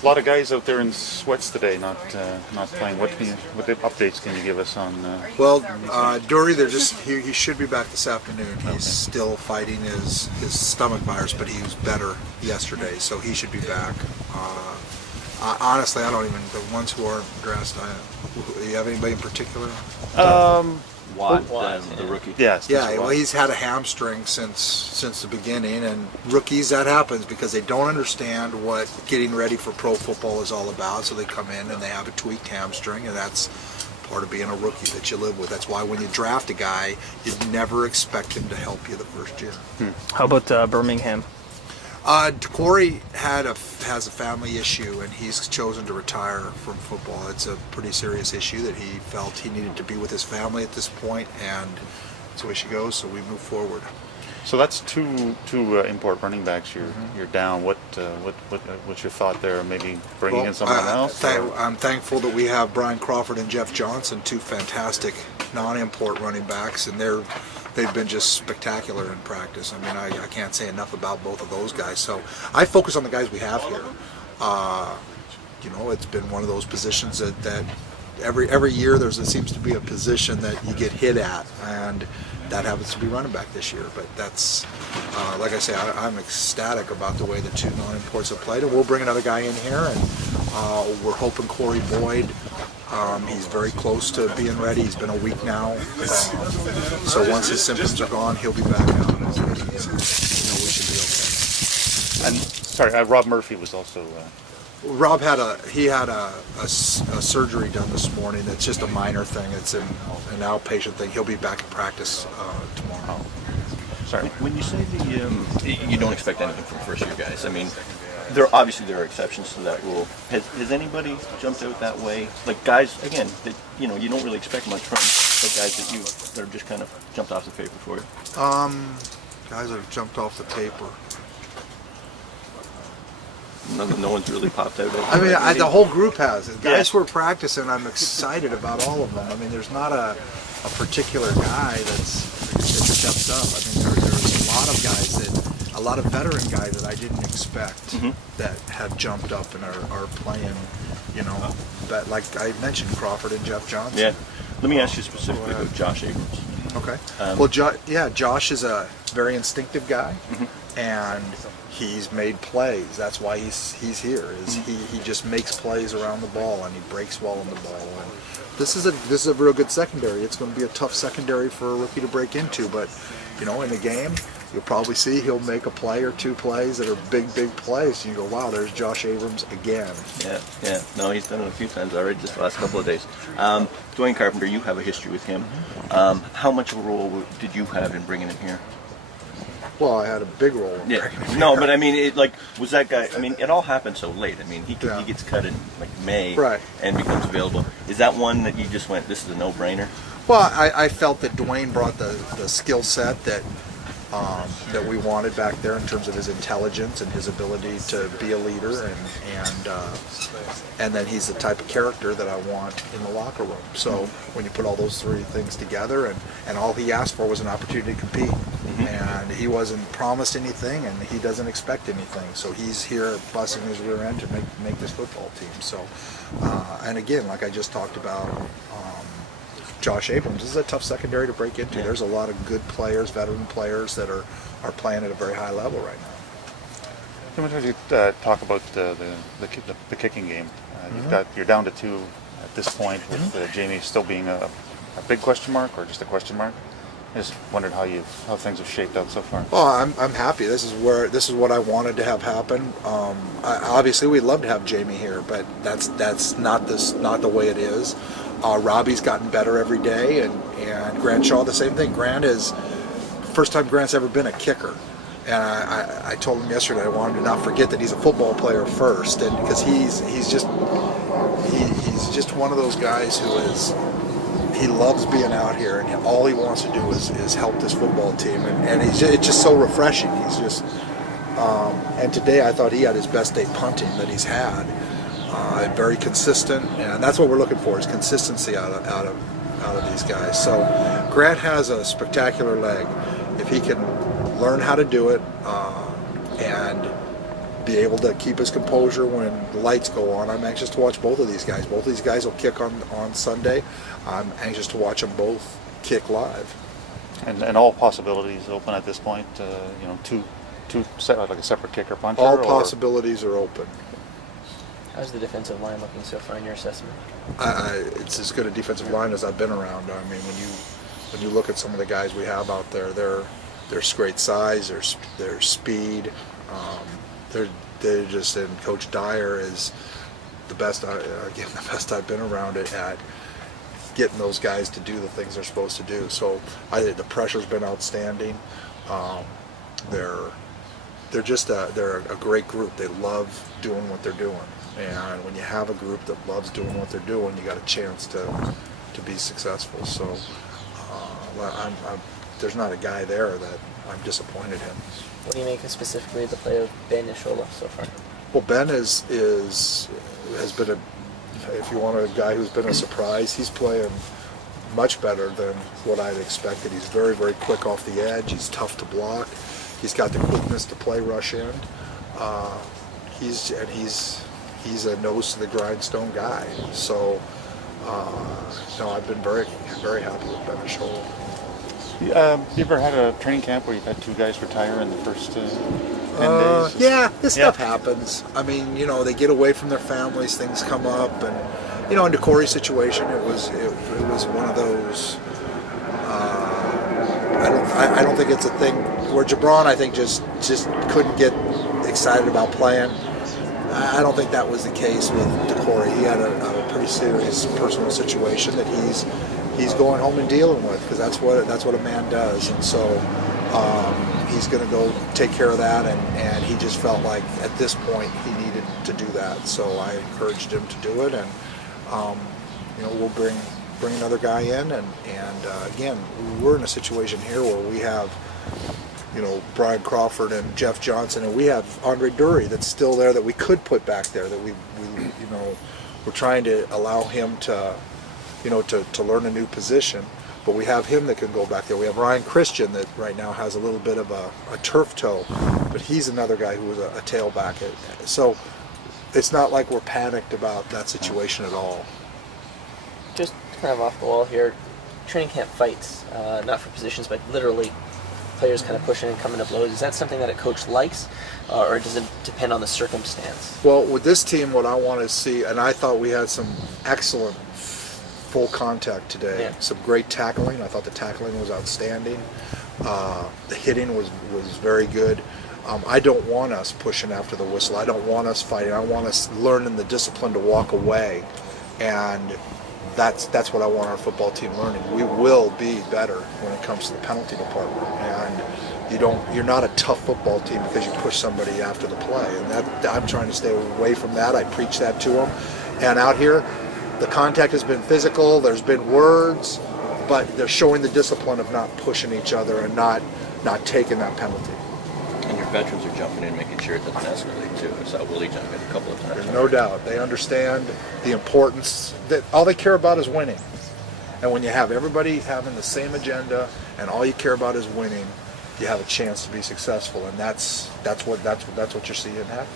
A lot of guys out there in sweats today, not playing. What updates can you give us on? Well, Dury, he should be back this afternoon. He's still fighting his stomach virus, but he was better yesterday, so he should be back. Honestly, I don't even, the ones who aren't dressed, you have anybody in particular? Watt, the rookie. Yes. Yeah, well, he's had a hamstring since the beginning, and rookies, that happens because they don't understand what getting ready for pro football is all about, so they come in and they have a tweaked hamstring, and that's part of being a rookie that you live with. That's why when you draft a guy, you'd never expect him to help you the first year. How about Birmingham? Corey has a family issue, and he's chosen to retire from football. It's a pretty serious issue that he felt he needed to be with his family at this point, and that's the way she goes. So we move forward. So that's two import running backs. You're down. What's your thought there? Maybe bringing in someone else? I'm thankful that we have Brian Crawford and Jeff Johnson, two fantastic non-import running backs, and they've been just spectacular in practice. I mean, I can't say enough about both of those guys. So I focus on the guys we have here. It's been one of those positions that every year it seems to be a position that you get hit at, and that happens to be running back this year. But that's, like I say, I'm ecstatic about the way the two non-imports have played, and we'll bring another guy in here, and we're hoping Corey Boyd. He's very close to being ready. He's been a week now. So once his symptoms are gone, he'll be back out. We should be okay. And sorry, Rob Murphy was also. Rob had a surgery done this morning. That's just a minor thing. It's an outpatient thing. He'll be back in practice tomorrow. Sorry. When you say you don't expect anything from first-year guys, I mean, there are exceptions to that rule. Has anybody jumped out that way? Like guys, again, that you don't really expect much from, but guys that have just kind of jumped off the paper for you. Guys that have jumped off the paper. No one's really popped out. I mean, the whole group has. Guys who are practicing, I'm excited about all of them. I mean, there's not a particular guy that steps up. I mean, there's a lot of veteran guys that I didn't expect that have jumped up and are playing. That, like I mentioned, Crawford and Jeff Johnson. Yeah. Let me ask you specifically about Josh Abrams. Okay. Josh is a very instinctive guy, and he's made plays. That's why he's here. He just makes plays around the ball, and he breaks well on the ball. And this is a real good secondary. It's going to be a tough secondary for a rookie to break into, but in a game, you'll probably see he'll make a play or two plays that are big plays. And you go, wow, there's Josh Abrams again. Yeah. No, he's done it a few times already just the last couple of days. Dwayne Carpenter, you have a history with him. How much of a role did you have in bringing him here? Well, I had a big role in bringing him here. No, but I mean, was that guy? I mean, it all happened so late. I mean, he gets cut in May, and becomes available. Is that one that you just went, this is a no-brainer? Well, I felt that Dwayne brought the skill set that we wanted back there in terms of his intelligence and his ability to be a leader, and then he's the type of character that I want in the locker room. So when you put all those three things together, and all he asked for was an opportunity to compete, and he wasn't promised anything, and he doesn't expect anything. So he's here busting his rear end to make this football team. So, and again, like I just talked about. Josh Abrams, this is a tough secondary to break into. There's a lot of good players, veteran players that are playing at a very high level right now. Let me talk about the kicking game. You're down to 2 at this point, with Jamie still being a big question mark, or just a question mark. I just wondered how things have shaped out so far. Well, I'm happy. This is what I wanted to have happen. Obviously, we'd love to have Jamie here, but that's not the way it is. Robbie's gotten better every day, and Grant Shaw the same thing. Grant is first time Grant's ever been a kicker, and I told him yesterday I wanted him to not forget that he's a football player first, and because he's just one of those guys who he loves being out here, and all he wants to do is help this football team, and it's just so refreshing. He's just and today I thought he had his best day punting that he's had. Very consistent, and that's what we're looking for, is consistency out of these guys. So Grant has a spectacular leg. If he can learn how to do it and be able to keep his composure when the lights go on. I'm anxious to watch both of these guys. Both of these guys will kick on Sunday. I'm anxious to watch them both kick live. And all possibilities open at this point. Two like a separate kicker puncher. All possibilities are open. How's the defensive line looking so far in your assessment? It's as good a defensive line as I've been around. I mean, when you look at some of the guys we have out there, they're great size, their speed. They're just, and Coach Dyer is the best. Again, the best I've been around it at getting those guys to do the things they're supposed to do. So I think the pressure's been outstanding. They're a great group. They love doing what they're doing, and when you have a group that loves doing what they're doing, you got a chance to be successful. So there's not a guy there that I'm disappointed in. What do you make of specifically the play of Ben Nishola so far? Well, Ben has been if you want a guy who's been a surprise, he's playing much better than what I'd expected. He's very, very quick off the edge. He's tough to block. He's got the quickness to play rush end. He's a nose to the grindstone guy. So no, I've been very, very happy with Ben Nishola. You ever had a training camp where you've had two guys retire in the first 10 days? Yeah, this stuff happens. I mean, they get away from their families, things come up, and in DeCorey's situation, it was one of those. I don't think it's a thing where Jabron, I think, just couldn't get excited about playing. I don't think that was the case with DeCorey. He had a pretty serious personal situation that he's going home and dealing with, because that's what a man does, and so he's going to go take care of that, and he just felt like at this point he needed to do that. So I encouraged him to do it, and we'll bring another guy in, and again, we're in a situation here where we have Brian Crawford and Jeff Johnson, and we have Andre Dury that's still there that we could put back there, that we're trying to allow him to learn a new position, but we have him that can go back there. We have Ryan Christian that right now has a little bit of a turf toe, but he's another guy who was a tailback. So it's not like we're panicked about that situation at all. Just kind of off the wall here, training camp fights, not for positions, but literally players kind of pushing and coming to blows. Is that something that a coach likes, or does it depend on the circumstance? Well, with this team, what I want to see, and I thought we had some excellent full contact today. Yeah. Some great tackling. I thought the tackling was outstanding. The hitting was very good. I don't want us pushing after the whistle. I don't want us fighting. I want us learning the discipline to walk away, and that's what I want our football team learning. We will be better when it comes to the penalty department, and you're not a tough football team because you push somebody after the play, and that I'm trying to stay away from that. I preach that to them, and out here, the contact has been physical. There's been words, but they're showing the discipline of not pushing each other and not taking that penalty. And your veterans are jumping in, making sure it doesn't escalate too. I saw Willie jump in a couple of times. There's no doubt. They understand the importance, that all they care about is winning. And when you have everybody having the same agenda and all you care about is winning, you have a chance to be successful. And that's what you're seeing happen.